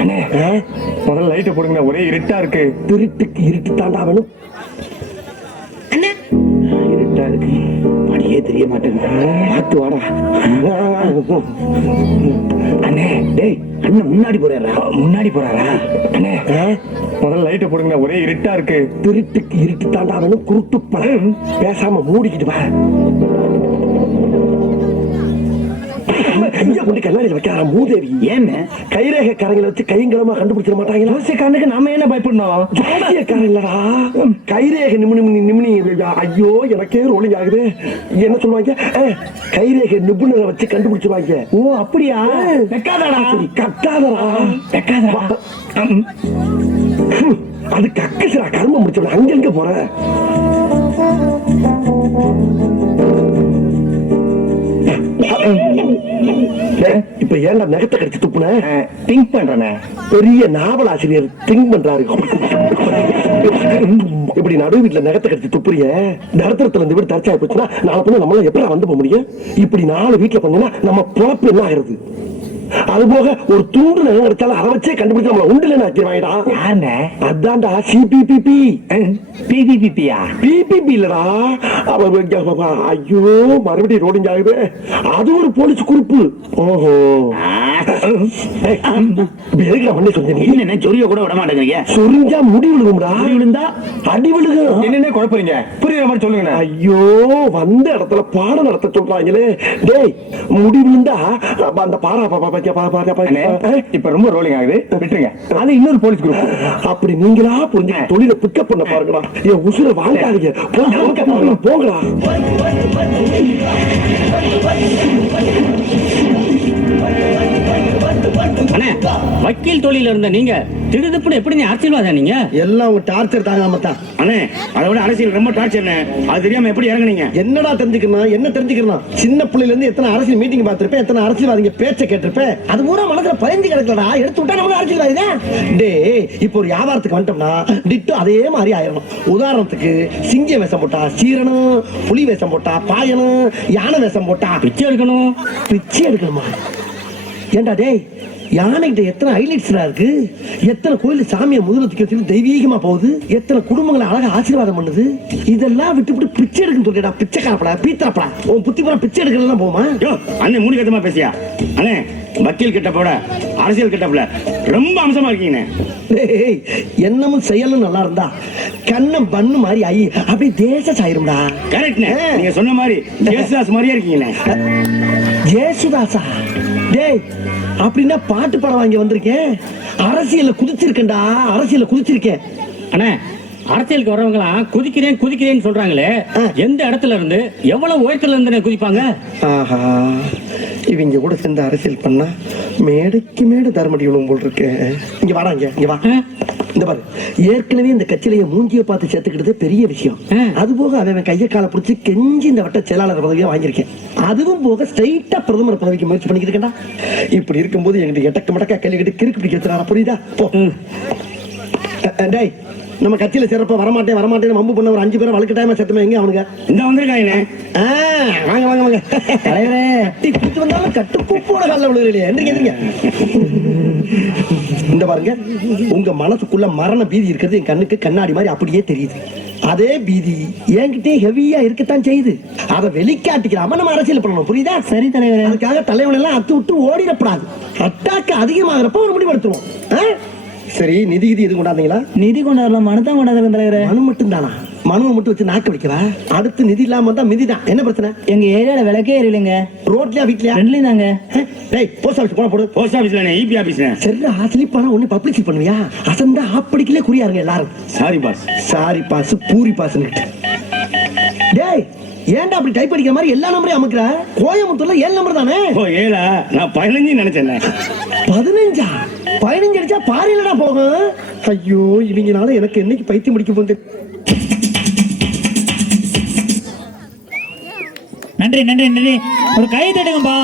அண்ணே முதல்ல லைட்டை போடுங்க, ஒரே இருட்டா இருக்கு. திருட்டுக்கு இருட்டு தாண்டா வேணும். அண்ணா இருட்டா இருக்கு, படியே தெரிய மாட்டேங்குது. பார்த்து வாடா. அண்ணே டேய், அண்ணன் முன்னாடி போறாரா? முன்னாடி போறாரா? அண்ணே முதல்ல லைட்டை போடுங்க, ஒரே இருட்டா இருக்கு. திருட்டுக்கு இருட்டு தாண்டா வேணும். குருட்டு பழம் பேசாம மூடிக்கிட்டு வா. கைய கொண்டு கண்ணாடியில் வைக்கார மூதேவி. ஏன்னு கைரேகைக்காரங்களை வச்சு கைங்களமா கண்டுபிடிச்சிட மாட்டாங்களா? ஜோசியக்காரனுக்கு நாம என்ன பயப்படணும்? ஜோசியக்காரங்களா கைரேகை நிமினி. ஐயோ எனக்கே ரோலிங் ஆகுது. என்ன சொல்லுவாங்க? கைரேகை நிபுணரை வச்சு கண்டுபிடிச்சிருவாங்க. ஓ அப்படியா? வெக்காதடா. சரி கட்டாதடா. வெக்காதடா. அது கக்கசுரா கரும முடிச்சவன. அங்கங்க போற இப்ப ஏன்டா நகத்தை கடிச்சு துப்புன? திங்க் பண்றேனே. பெரிய நாவல் ஆசிரியர் திங்க் பண்றாரு. இப்படி நடு வீட்டுல நகத்தை கடிச்சு துப்புறிய தரத்திரத்துல இந்த வீடு தரிச்சா போச்சுன்னா நாளை பண்ண நம்மளால எப்படி வந்து போக முடியும்? இப்படி 4 வீட்டுல பண்ணா நம்ம பொழப்பு என்ன ஆயிருது? அது போக ஒரு துண்டு நகை கிடைச்சாலும் அதை வச்சே கண்டுபிடிச்சு நம்மள உண்டுல ஆக்கிடுவாங்கடா. அதான்டா சிபிபிபி. பிபிபிபியா? பிபிபி இல்லடா. ஐயோ மறுபடியும் ரோடிங் ஆகுது. அது ஒரு போலீஸ் குறிப்பு. ஓஹோ பண்ணி சொன்னீங்க. என்ன சொரிய கூட விட மாட்டேங்கிறீங்க. சொரிஞ்சா முடி விழுகும்டா. விழுந்தா அடி விழுகும். என்னென்ன குழப்பறீங்க? புரியுற மாதிரி சொல்லுங்க. ஐயோ வந்த இடத்துல பாடம் நடத்த சொல்றாங்களே. டேய் முடி விழுந்தா அந்த பாரா இப்ப ரொம்ப ரோலிங் ஆகுது, விட்டுருங்க. அது இன்னொரு போலீஸ் குரூப். அப்படி நீங்களா புரிஞ்சு தொழிலை பிக்கப் பண்ண பாருங்களா. என் உசுரை வாங்காதீங்க. போங்களா. அண்ணே, வக்கீல் தொழில இருந்த நீங்க திடுதிப்புன்னு எப்படி அரசியல்வாதா? நீங்க எல்லாம் உங்க டார்ச்சர் தாங்காம தான். அண்ணே அதை விட அரசியல் ரொம்ப டார்ச்சர். அது தெரியாம எப்படி இறங்குனீங்க? என்னடா தெரிஞ்சுக்கணும்? என்ன தெரிஞ்சுக்கணும்? சின்ன பிள்ளைல இருந்து எத்தனை அரசியல் மீட்டிங் பார்த்திருப்பேன், எத்தனை அரசியல்வாதிங்க பேச்ச கேட்டிருப்பேன். அது பூரா மனசுல பதிஞ்சு கிடக்கலடா. எடுத்து விட்டா நம்ம அரசியல்வாதி. டேய் இப்போ ஒரு வியாபாரத்துக்கு வந்துட்டோம்னா டிட்டோ அதே மாதிரி ஆயிரணும். உதாரணத்துக்கு சிங்க வேஷம் போட்டா சீரணும், புலி வேஷம் போட்டா பாயணும், யானை வேஷம் போட்டா பிச்சை எடுக்கணும். பிச்சை எடுக்கணுமா? ஏண்டா டேய், யானைகிட்ட எத்தனை ஹைலைட்ஸ்டா இருக்கு. எத்தனை கோயில் சாமியை முதலத்துக்கு தெய்வீகமா போகுது. எத்தனை குடும்பங்களை அழகா ஆசீர்வாதம் பண்ணுது. இதெல்லாம் விட்டு பிச்சை எடுக்கணும் சொல்லிடா. பிச்சைக்காரப்படா பீத்தாப்படா. உன் புத்தி போற பிச்சை எடுக்கலாம் போமா? அண்ணே மூணு கட்டமா பேசியா? அண்ணே வக்கீல் கிட்ட போட அரசியல் கிட்டப்ல ரொம்ப அம்சமா இருக்கீங்க. என்னமும் செயலும் நல்லா இருந்தா கண்ணம் பண்ணு மாதிரி ஆயி அப்படி தேச சாயிரும்டா. கரெக்ட். நீங்க சொன்ன மாதிரி ஜேசுதாஸ் மாதிரியே இருக்கீங்க. ஜேசுதாசா? டேய் அப்படின்னா பாட்டு படம் வாங்கி வந்திருக்கேன். அரசியல்ல குதிச்சிருக்கேன்டா. அரசியல்ல குதிச்சிருக்கேன். அண்ணே அரசியலுக்கு வர்றவங்களாம் குதிக்கிறேன்னு சொல்றாங்களே, எந்த இடத்துல இருந்து எவ்வளவு உயரத்துல இருந்து குதிப்பாங்க? ஆஹா, இவங்க கூட சேர்ந்து அரசியல் பண்ணா மேடைக்கு மேடை தர்மடி விழும் போல் இருக்கு. இங்க வாடாங்க, இங்க வா. இந்த பாரு, ஏற்கனவே இந்த கட்சியில மூஞ்சியை பார்த்து சேர்த்துக்கிட்டது பெரிய விஷயம். அது போக அவன் கையை காலை பிடிச்சி கெஞ்சி இந்த வட்ட செயலாளர் பதவியை வாங்கியிருக்கேன். அதுவும் போக ஸ்ட்ரைட்டா பிரதமர் பதவிக்கு முயற்சி பண்ணிக்கிட்டு இருக்கேன்டா. இப்படி இருக்கும்போது எங்கிட்ட எட்டக்க மடக்கா கேள்விக்கிட்டு கிறுக்கு பிடிக்கிறாரா? புரியுதா? போ. டேய் நம்ம கட்சியில சிறப்பா வரமாட்டேன்னு மம்பு பண்ண ஒரு 5 பேரை வழுக்கட்டாயமா செத்துமே. எங்க அவனுங்க? இந்த வந்திருக்காங்க. வாங்க வாங்க வாங்க. தலைவரே கூட்டு வந்தாலும் கட்டுப்பூப்போட கால விழுகிறீங்க. எந்திரிங்க. இந்த பாருங்க, உங்க மனசுக்குள்ள மரண பீதி இருக்கிறது என் கண்ணுக்கு கண்ணாடி மாதிரி அப்படியே தெரியுது. அதே பீதி என்கிட்டே ஹெவியா இருக்கத்தான் செய்யுது. அதை வெளிக்காட்டிக்கிறாம நம்ம அரசியல் பண்ணணும். புரியுதா? சரி தலைவர். அதுக்காக தலைவன் எல்லாம் அத்து விட்டு ஓடிடப்படாது. அட்டாக்கு அதிகமாகிறப்ப ஒரு முடிவெடுத்துருவோம். சரி, நிதி எது கொண்டாந்தீங்களா? நிதி கொண்டாடலாம். மனு தான் கொண்டாடுறேன் தலைவரே. மனு மட்டும் தானா? மனுவை மட்டும் வச்சு நாக்க வைக்கவா? அடுத்து நிதி இல்லாம தான் மிதி தான். என்ன பிரச்சனை? எங்க ஏரியால விளக்கே எரியலைங்க. ரோட்லயா வீட்லயா? ரெண்டுலயும் தாங்க. டேய் போஸ்ட் ஆபீஸ் போன போடு. போஸ்ட் ஆபீஸ்ல இபி ஆபீஸ்ல. சரி ஸ்லிப்பான ஒண்ணு பப்ளிசிட்டி பண்ணுவியா? அசந்தா ஆப்படிக்கலே குறியாருங்க எல்லாரும். Sorry boss. சாரி பாஸ் பூரி பாஸ்னு. டேய் ஏன்டா அப்படி டைப் அடிக்கிற மாதிரி எல்லா நம்பரையும் அமுக்குற? கோயம்புத்தூர்ல 7 நம்பர் தானே? ஓ 7? நான் 15 நினைச்சேன். 15? 15 அடிச்சா பாரிலடா போகும். ஐயோ இவங்கனால எனக்கு என்னைக்கு பைத்தியம் முடிக்க போகுது. நன்றி நன்றி நன்றி. ஒரு கை தட்டுங்கப்பா.